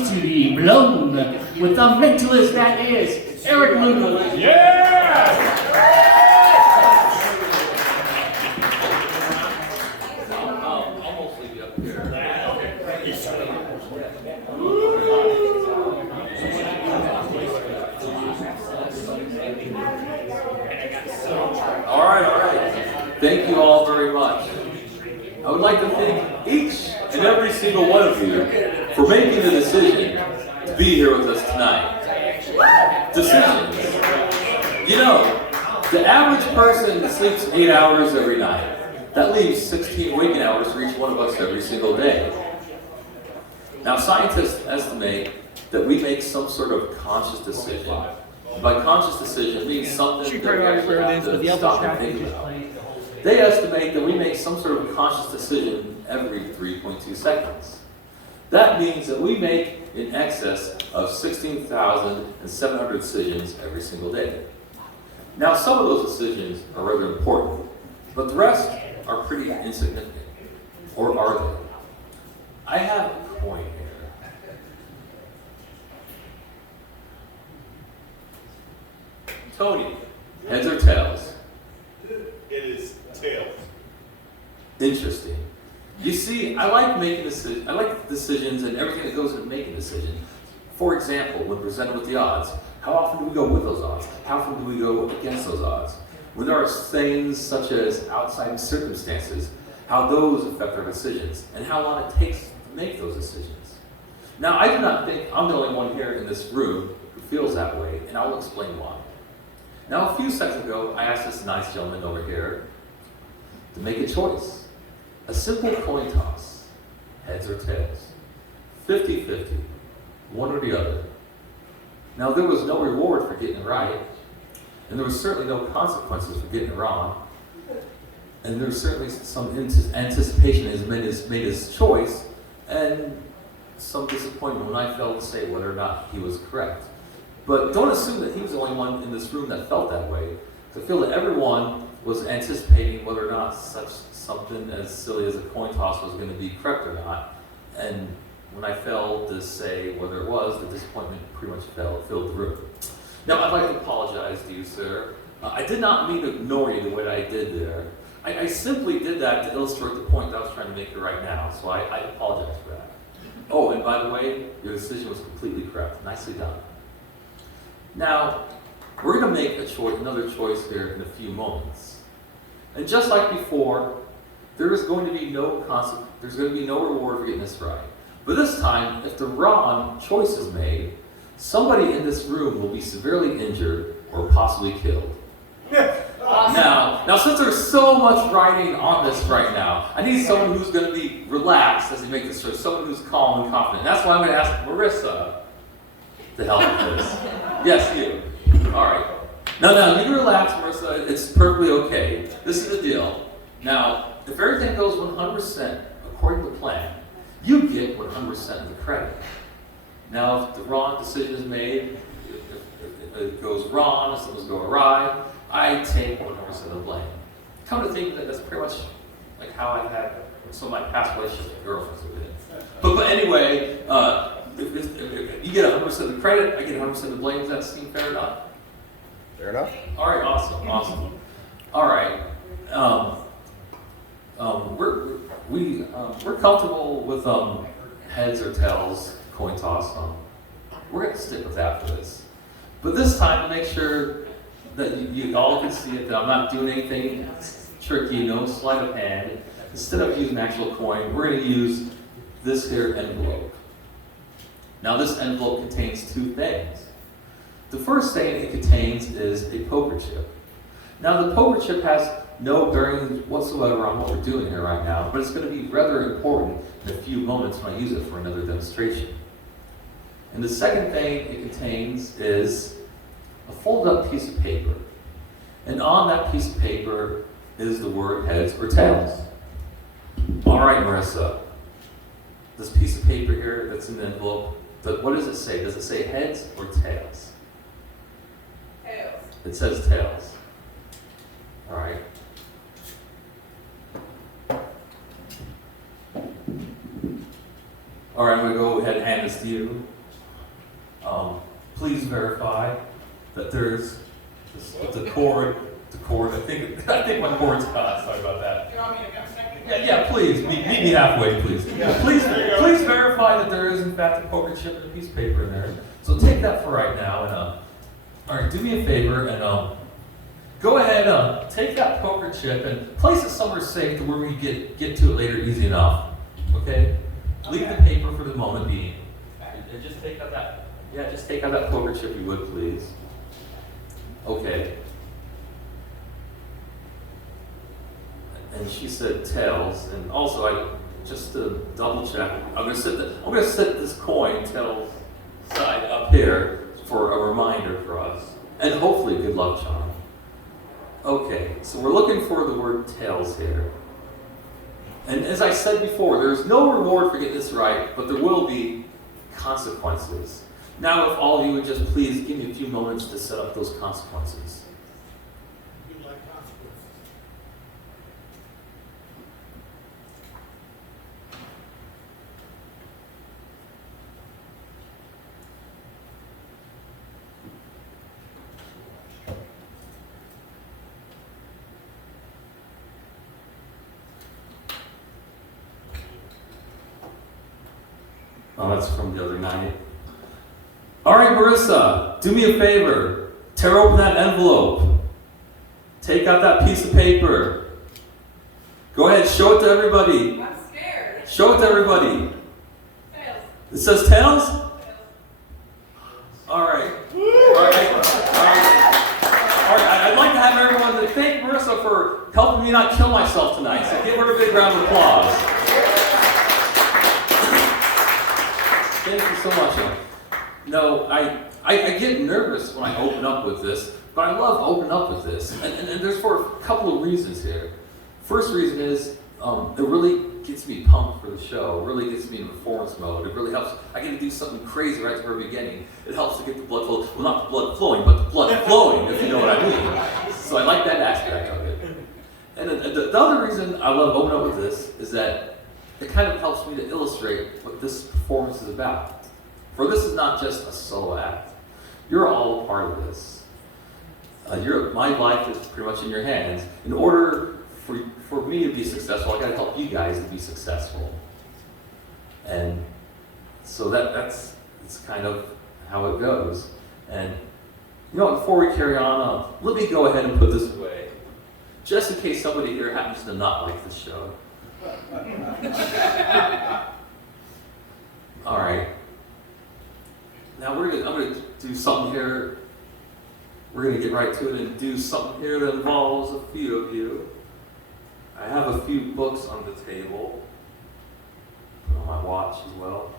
pleased to be blown with the mentalist that is Erik. Yeah! I'll mostly be up here. All right. Thank you all very much. I would like to thank each and every single one of you for making the decision to be here with us tonight. Decisions. You know, the average person sleeps 8 hours every night. That leaves 16 waking hours for each one of us every single day. Now, scientists estimate that we make some sort of conscious decision. By conscious decision, it means something that we actually have to stop and think about. They estimate that we make some sort of conscious decision every 3.2 seconds. That means that we make in excess of 16,700 decisions every single day. Now, some of those decisions are rather important, but the rest are pretty insignificant. Or are they? I have a coin here. Tony, heads or tails? It is tails. Interesting. You see, I like making decisions. I like decisions and everything that goes into making decisions. For example, when presented with the odds, how often do we go with those odds? How often do we go against those odds? When there are things such as outside circumstances, how those affect our decisions, and how long it takes to make those decisions. Now, I do not think I'm the only one here in this room who feels that way, and I'll explain why. Now, a few seconds ago, I asked this nice gentleman over here to make a choice. A simple coin toss, heads or tails, 50-50, one or the other. Now, there was no reward for getting it right, and there was certainly no consequences for getting it wrong, and there was certainly some anticipation as made his choice, and some disappointment when I failed to say whether or not he was correct. But don't assume that he was the only one in this room that felt that way. I feel that everyone was anticipating whether or not something as silly as a coin toss was going to be correct or not. And when I failed to say whether it was, the disappointment pretty much filled the room. Now, I'd like to apologize to you, sir. I did not mean to ignore you the way that I did there. I simply did that to illustrate the point that I was trying to make here right now, so I apologize for that. Oh, and by the way, your decision was completely correct. Nicely done. Now, we're going to make another choice here in a few moments. And just like before, there's going to be no reward for getting this right. But this time, if the wrong choice is made, somebody in this room will be severely injured or possibly killed. Awesome. Now, since there's so much riding on this right now, I need someone who's going to be relaxed as they make this choice, someone who's calm and confident. That's why I'm going to ask Marissa to help with this. Yes, you. All right. Now, you can relax, Marissa. It's perfectly okay. This is the deal. Now, if everything goes 100% according to plan, you get 100% of the credit. Now, if the wrong decision is made, if it goes wrong, if something's go awry, I take 100% of the blame. Come to think of it, that's pretty much like how I've had some of my past relationships with girlfriends have been. But anyway, if you get 100% of the credit, I get 100% of the blame. Does that seem fair enough? Fair enough. All right, awesome. All right, we're comfortable with heads or tails coin toss. We're going to stick with that for this. But this time, to make sure that you all can see it, that I'm not doing anything tricky, no sleight of hand. Instead of using actual coin, we're going to use this here envelope. Now, this envelope contains two things. The first thing it contains is a poker chip. Now, the poker chip has no bearing whatsoever on what we're doing here right now, but it's going to be rather important in a few moments when I use it for another demonstration. And the second thing it contains is a folded up piece of paper. And on that piece of paper is the word heads or tails. All right, Marissa. This piece of paper here that's in the envelope, but what does it say? Does it say heads or tails? Tails. It says tails. All right. All right, I'm going to go ahead and hand this to you. Please verify that there's the cord. I think my cord's cut. Sorry about that. You want me to go second? Yeah, please. Meet me halfway, please. Please verify that there is in fact a poker chip and a piece of paper in there. So take that for right now, and all right, do me a favor and go ahead, take that poker chip and place it somewhere safe to where we can get to it later easy enough. Okay? Leave the paper for the moment being. And just take out that poker chip, you would, please. Okay. And she said tails, and also just to double check, I'm gonna set this coin tails side up here for a reminder for us, and hopefully a good luck charm. Okay, so we're looking for the word tails here. And as I said before, there's no reward for getting this right, but there will be consequences. Now, if all of you would just please give me a few moments to set up those consequences. We like consequences. Oh, that's from the other night. All right, Marissa, do me a favor. Tear open that envelope. Take out that piece of paper. Go ahead, show it to everybody. I'm scared. Show it to everybody. Tails. It says tails? Tails. All right. All right. I'd like to have everyone to thank Marissa for helping me not kill myself tonight. So give her a big round of applause. Thank you so much. No, I get nervous when I open up with this, but I love opening up with this. And there's for a couple of reasons here. First reason is it really gets me pumped for the show. It really gets me in performance mode. It really helps. I get to do something crazy right at the very beginning. It helps to get the blood flow. Well, not the blood flowing, but the blood flowing, if you know what I mean. So I like that aspect of it. And the other reason I love opening up with this is that it kind of helps me to illustrate what this performance is about. For this is not just a solo act. You're all a part of this. My life is pretty much in your hands. In order for me to be successful, I got to help you guys to be successful. And so that's kind of how it goes. And before we carry on, let me go ahead and put this away, just in case somebody here happens to not like the show. All right. Now I'm going to do something here. We're going to get right to it and do something here that involves a few of you. I have a few books on the table. Put on my watch as well.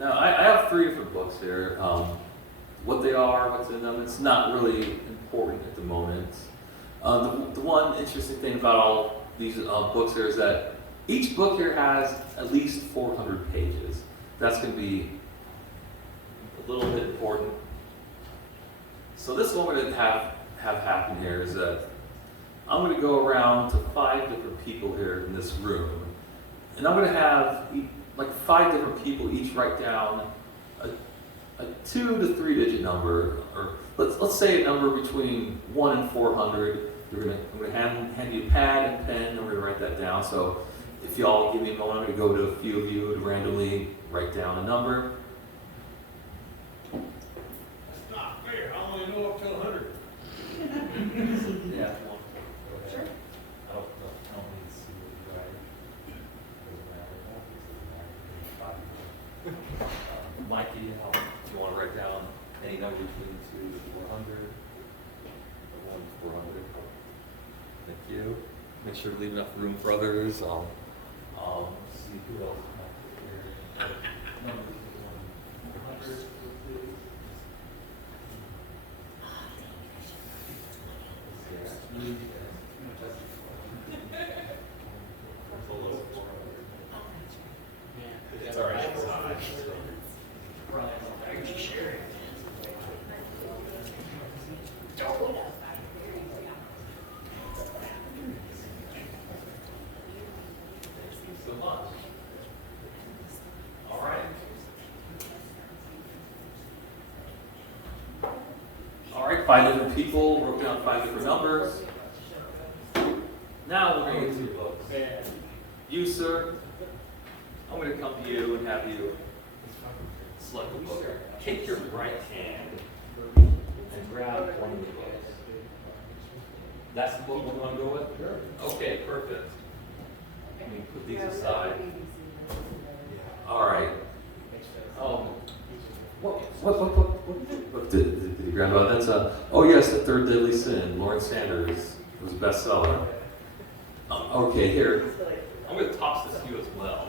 Now I have 3 different books here. What they are, what's in them, it's not really important at the moment. The one interesting thing about all these books here is that each book here has at least 400 pages. That's going to be a little bit important. So this is what we're going to have happen here is that I'm going to go around to 5 different people here in this room. And I'm going to have 5 different people each write down a 2 to 3 digit number, or let's say a number between 1 and 400. I'm going to hand you a pad and pen, and we're going to write that down. So if y'all give me a moment, I'm going to go to a few of you to randomly write down a number. That's not fair. I only know up to 100. Yeah. Sure. I don't need to see what you write. Doesn't matter. Mikey, if you want to write down any number between 2 to 400, or 1 to 400. Thank you. Make sure to leave enough room for others. Let's see who else I have here. Number between 1 and 400. It's all right. It's fine. so much. All right. All right, 5 different people wrote down 5 different numbers. Now we're going to get to your books. You, sir, I'm going to come to you and have you select a book. Take your right hand and grab one of the books. That's the book we're going to go with? Okay, perfect. Let me put these aside. All right. What did you grab? That's oh yes, The Third Deadly Sin. Lauren Sanders was a bestseller. Okay, here. I'm going to toss this to you as well.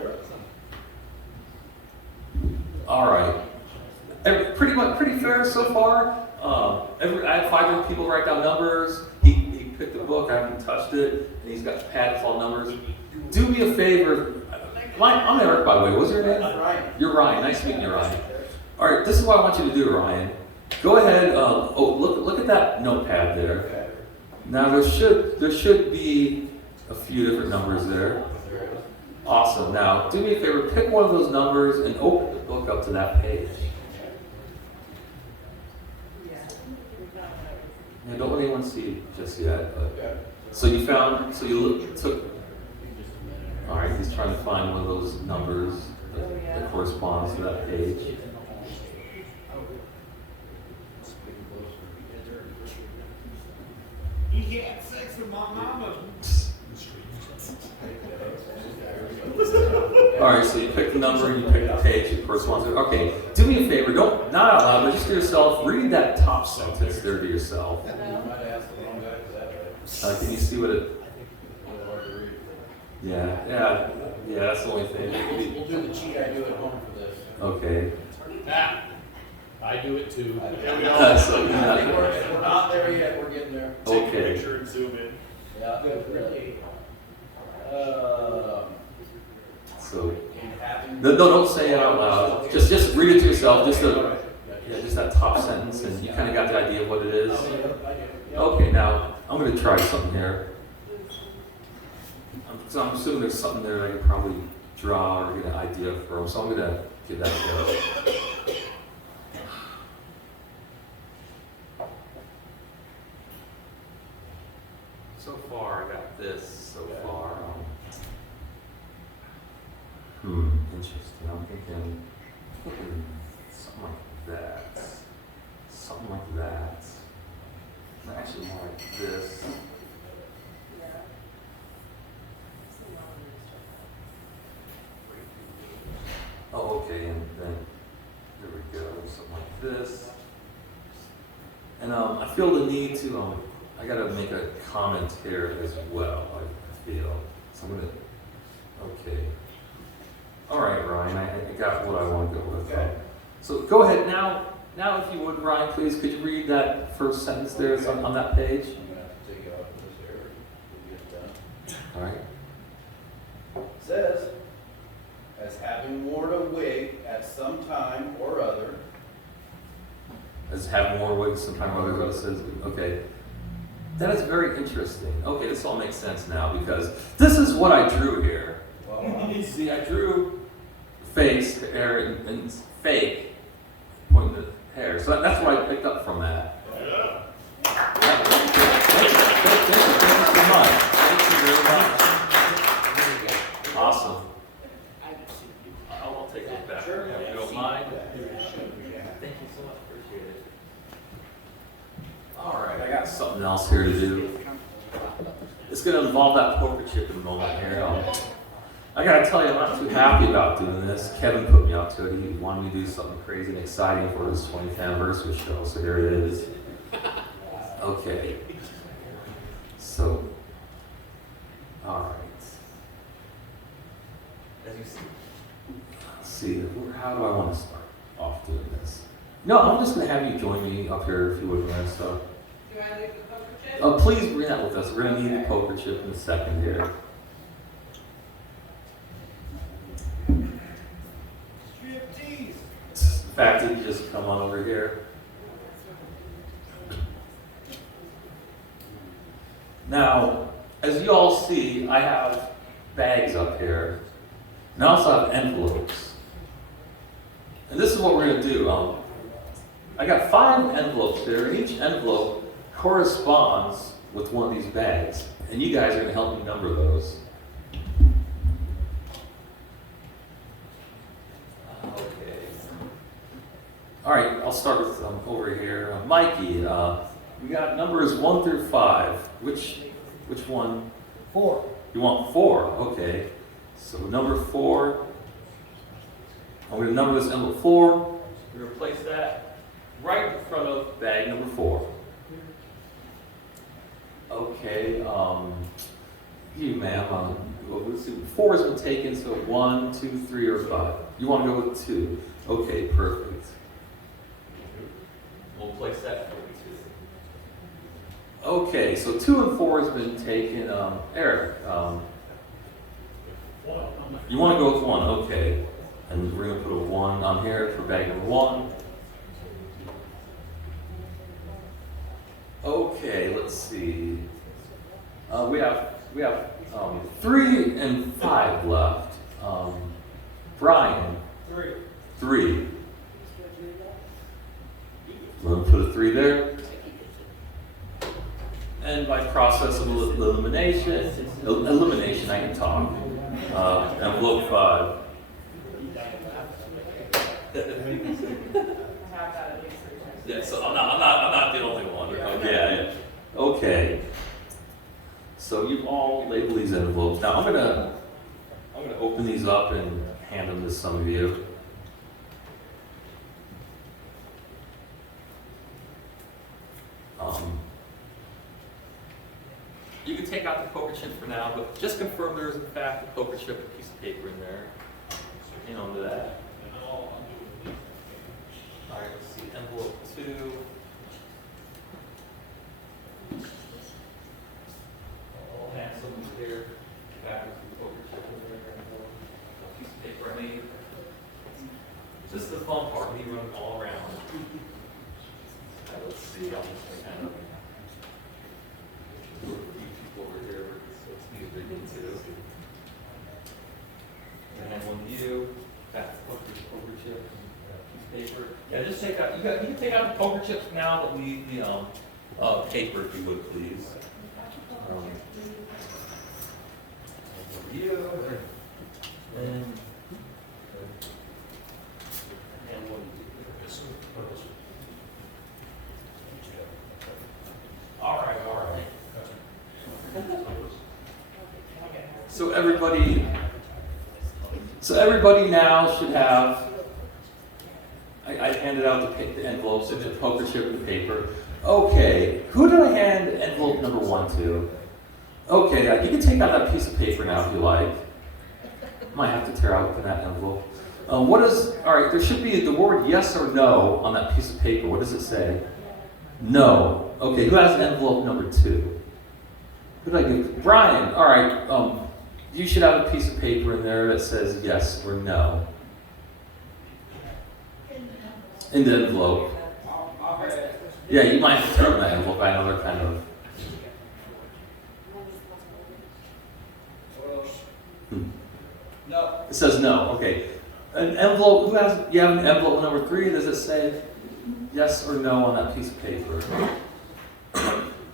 All right. Pretty fair so far. I had 5 different people write down numbers. He picked a book. I haven't touched it, and he's got pads full of numbers. Do me a favor. I'm Erik, by the way. What's your name? Ryan. You're Ryan. Nice meeting you, Ryan. All right. This is what I want you to do, Ryan. Go ahead. Look at that notepad there. Now there should be a few different numbers there. Awesome. Now do me a favor. Pick one of those numbers and open the book up to that page. Yeah, don't let anyone see just yet. But. So you took. All right, he's trying to find one of those numbers that corresponds to that page. He had sex with my mama. All right, so you pick the number and you pick the page that corresponds to it. Okay, do me a favor. Don't not out loud, but just to yourself. Read that top sentence there to yourself. Can you see what it? Yeah. That's the only thing. We'll do the cheat I do at home for this. Okay. I do it too. So you're not We're not there yet. We're getting there. Take a Okay. picture and zoom in. Yeah, really. So don't say it out loud. Just read it to yourself. Just that top sentence, and you kind of got the idea of what it is. Okay, now I'm going to try something here. So I'm assuming there's something there I could probably draw or get an idea from. So I'm going to give that a go. So far, I got this. So far, interesting. I'm thinking something like that. Something like that. Actually, more like this. Oh, okay, and then there we go. Something like this. And I feel the need to. I got to make a comment here as well. I feel so. I'm gonna. Okay. All right, Ryan. I got what I want to go with. Okay. So go ahead now. Now, if you would, Ryan, please, could you read that first sentence there on that page? I'm gonna have to take it out of this area to get it done. All right. It says, as having worn a wig at some time or other. As have more wigs sometime or other, it says, okay. That is very interesting. Okay, this all makes sense now because this is what I drew here. Well, See, I drew face, hair, and fake pointing to hair. So that's what I picked up from that. Yeah. Thank you so much. Thank you very much. Awesome. I'll take those back. Sure. If you don't mind. Thank you so much. Appreciate it. All right, I got something else here to do. It's going to involve that poker chip in a moment here. I got to tell you, I'm not too happy about doing this. Kevin put me out to it. He wanted me to do something crazy and exciting for his 20th anniversary show, so here it is. Okay. So, all right. As you see, let's see, how do I want to start off doing this? No, I'm just going to have you join me up here if you would, so. Do I leave the poker chip? Please bring that with us. We're going to need the poker chip in a second here. Striptease. The fact that you just come on over here. Now, as you all see, I have bags up here. Now I also have envelopes. And this is what we're going to do. I got 5 envelopes there, and each envelope corresponds with one of these bags. And you guys are going to help me number those. Okay. All right, I'll start with over here. Mikey, we got numbers 1 through 5. Which one? 4. You want 4? Okay. So number 4. I'm going to number this envelope 4. We're going to place that right in front of bag number 4. Okay. You, ma'am. Let's see. 4 has been taken, so 1, 2, 3, or 5. You want to go with 2. Okay, perfect. We'll place that for 2. Okay, so 2 and 4 has been taken. Eric, you want to go with 1? Okay. And we're going to put a 1 on here for bag number 1. Okay, let's see. We have 3 and 5 left. Brian. 3. We're going to put a 3 there. And by process of elimination, I can talk. Envelope 5. Yeah, so I'm not the only one. Yeah. Okay. So you've all labeled these envelopes. Now I'm gonna open these up and hand them to some of you. You can take out the poker chip for now, but just confirm there is in fact a poker chip, a piece of paper in there. Hang on to that. All right, let's see, envelope 2. I'll hand some here, back with the poker chip in there, a piece of paper I need. This is the fun part, me running all around. Let's see, I'll just kind of do a few people over here, so it's me a big one too. And then one to you, back to poker chip. Paper. Yeah, just take out. You can take out the poker chips now, but leave the paper, if you would, please. You and one. All right. So everybody now should have. I handed out the envelopes with the poker chip and the paper. Okay, who did I hand envelope number 1 to? Okay, you can take out that piece of paper now if you like. Might have to tear out that envelope. All right, there should be the word yes or no on that piece of paper. What does it say? No. Okay, who has envelope number 2? Who did I give? Brian, all right, you should have a piece of paper in there that says yes or no. In the envelope. Yeah, you might have to tear up that envelope. I know they're kind of. No. It says no. Okay. An envelope. You have an envelope number 3? Does it say yes or no on that piece of paper?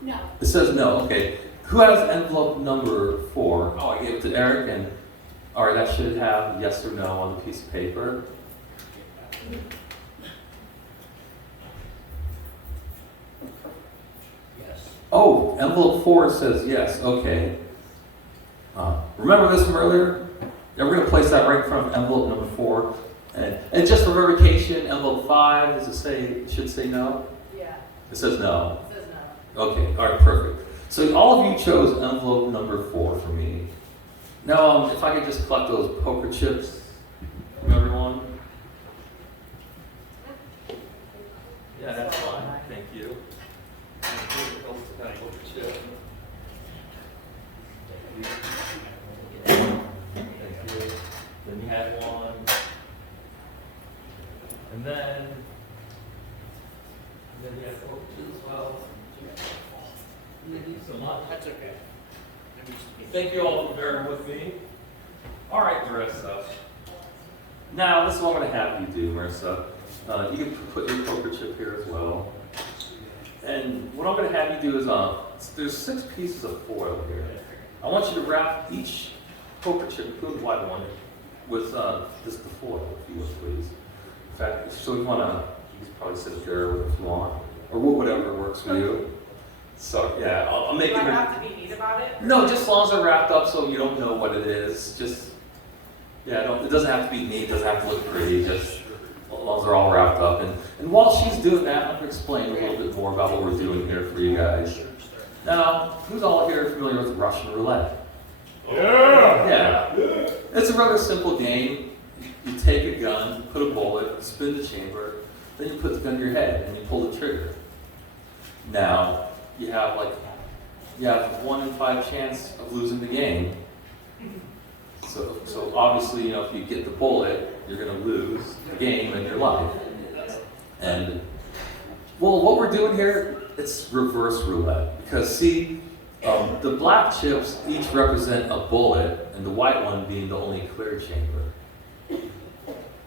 No. It says no. Okay. Who has envelope number 4? Oh, I gave it to Eric, and all right, that should have yes or no on the piece of paper. Oh, envelope 4 says yes. Okay. Remember this from earlier? Yeah, we're going to place that right in front of envelope number 4. And just for verification, envelope 5, does it say, it should say no? Yeah. It says no. It says no. Okay, all right, perfect. So all of you chose envelope number 4 for me. Now, if I could just collect those poker chips from everyone. Yeah, that's fine. Thank you. Thank you. Then you had one. And then you have poker chips as well. Thank you so much. That's okay. Thank you all for bearing with me. All right, Marissa. Now, this is what I'm going to have you do, Marissa. You can put your poker chip here as well. And what I'm going to have you do is, there's 6 pieces of foil here. I want you to wrap each poker chip, including the white one, with just the foil, if you would, please. In fact, so you can probably sit there if you want, or whatever works for you. So, yeah, I'll make Do it. I have to be neat about it? No, just as long as they're wrapped up so you don't know what it is. Just, yeah, it doesn't have to be neat, it doesn't have to look pretty, just as long as they're all wrapped up. And while she's doing that, I'm going to explain a little bit more about what we're doing here for you guys. Now, who's all here familiar with Russian roulette? Yeah. It's a rather simple game. You take a gun, put a bullet, spin the chamber, then you put the gun to your head and you pull the trigger. Now, you have 1 in 5 chance of losing the game. So obviously, if you get the bullet, you're going to lose the game and your life. And, well, what we're doing here, it's reverse roulette. Because, see, the black chips each represent a bullet, and the white one being the only clear chamber.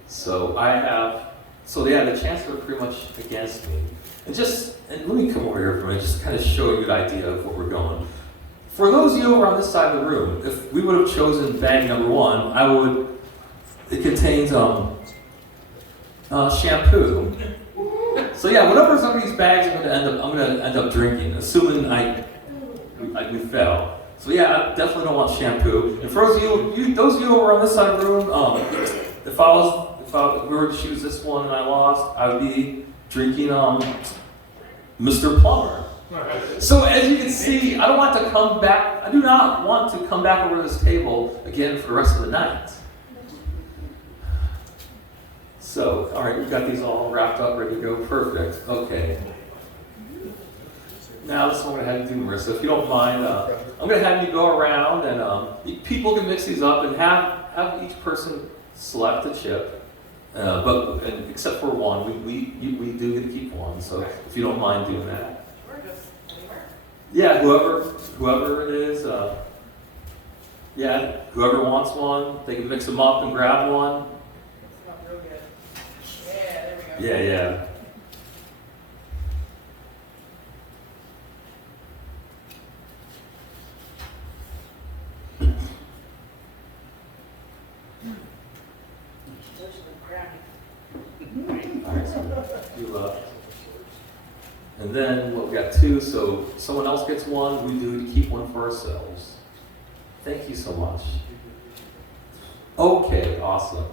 So the chances are pretty much against me. And let me come over here for a minute, just kind of show you an idea of where we're going. For those of you over on this side of the room, if we would have chosen bag number 1, it contains shampoo. So yeah, whatever's under these bags, I'm gonna end up drinking, assuming we fail. So yeah, I definitely don't want shampoo. And for those of you over on this side of the room, if we were to choose this one and I lost, I would be drinking Mr. Plumber. So as you can see, I do not want to come back over this table again for the rest of the night. So, all right, we've got these all wrapped up, ready to go. Perfect. Okay. Now this is what I'm going to have you do, Marissa. If you don't mind, I'm going to have you go around and people can mix these up and have each person select a chip. But except for one, we do get to keep one. So if you don't mind doing that. Or just anywhere? Yeah, whoever it is, whoever wants one, they can mix them up and grab one. It's not real good. Yeah, there we go. Yeah. Alright, so you left. And then we got 2, so someone else gets 1, we do keep 1 for ourselves. Thank you so much. Okay, awesome.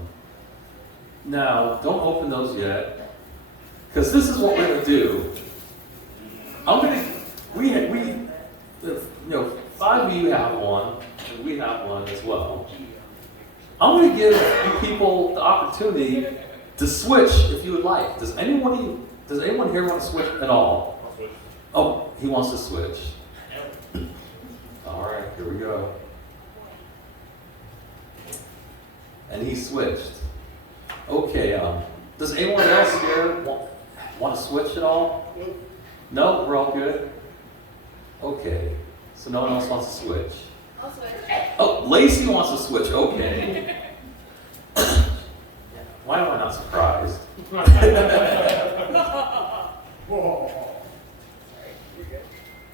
Now, don't open those yet, because this is what we're going to do. If 5 of you have 1, and we have 1 as well. I'm going to give you people the opportunity to switch if you would like. Does anyone here want to switch at all? I'll switch. Oh, he wants to switch. All right, here we go. And he switched. Okay, does anyone else here want to switch at all? No, we're all good? Okay, so no one else wants to switch. I'll switch. Oh, Lacey wants to switch, okay. Why am I not surprised?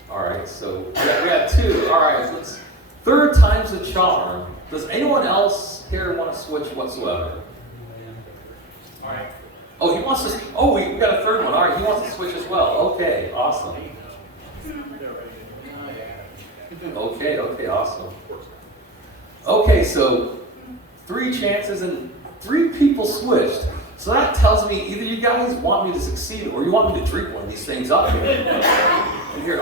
All right, so we got 2. All right, third time's the charm. Does anyone else here want to switch whatsoever? All right. Oh, he wants to. Oh, we got a third one. All right, he wants to switch as well. Okay, awesome. Okay, awesome. Okay, so 3 chances and 3 people switched. So that tells me either you guys want me to succeed or you want me to drink one of these things up here. And here,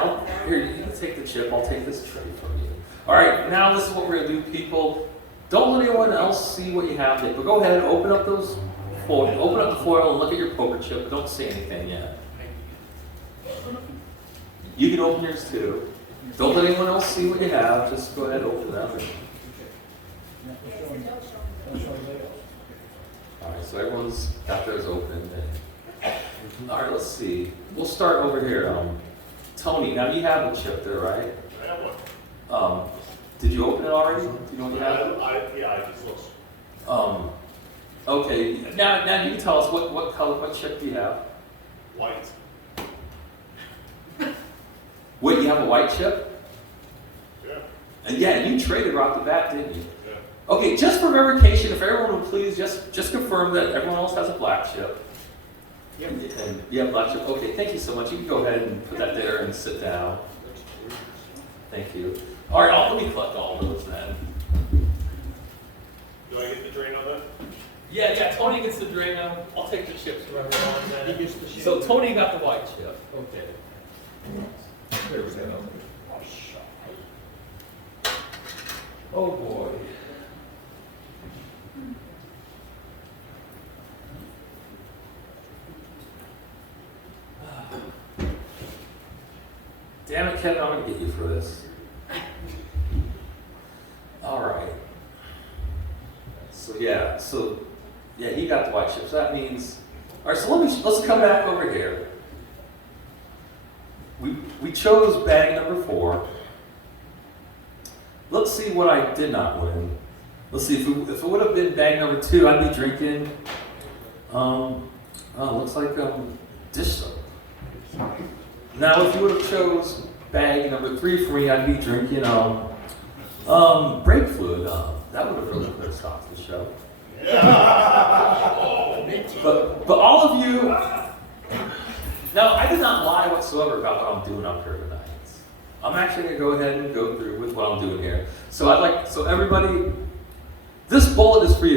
you can take the chip. I'll take this tray from you. All right, now this is what we're gonna do, people. Don't let anyone else see what you have yet, but go ahead, open up the foil and look at your poker chip, but don't say anything yet. You can open yours too. Don't let anyone else see what you have. Just go ahead and open them. All right, so everyone's got theirs open. All right, let's see. We'll start over here. Tony, now you have a chip there, right? I have one. Did you open it already? Do you know what you have? Yeah, I just looked. Okay. Now you can tell us what color, what chip do you have? White. Wait, you have a white chip? Yeah. And yeah, you traded right off the bat, didn't you? Yeah. Okay, just for verification, if everyone would please just confirm that everyone else has a black chip. Yep. And you have black chip. Okay, thank you so much. You can go ahead and put that there and sit down. Thank you. All right, let me collect all those then. Do I get the drain of it? Yeah, Tony gets the Drano. I'll take the chips from everyone He then. gets the shit. So Tony got the white chip. Okay. There we go. Oh boy. Damn it, Kevin, I'm gonna get you for this. All right. So yeah, he got the white chip. So that means, all right. So let's come back over here. We chose bag number 4. Let's see what I did not win. Let's see if it would have been bag number 2, I'd be drinking. Looks like dish soap. Now, if you would have chose bag number 3 for me, I'd be drinking brake fluid. That would have really put a stop to the show. But all of you, now I did not lie whatsoever about what I'm doing up here tonight. I'm actually going to go ahead and go through with what I'm doing here. So everybody, this bullet is for you.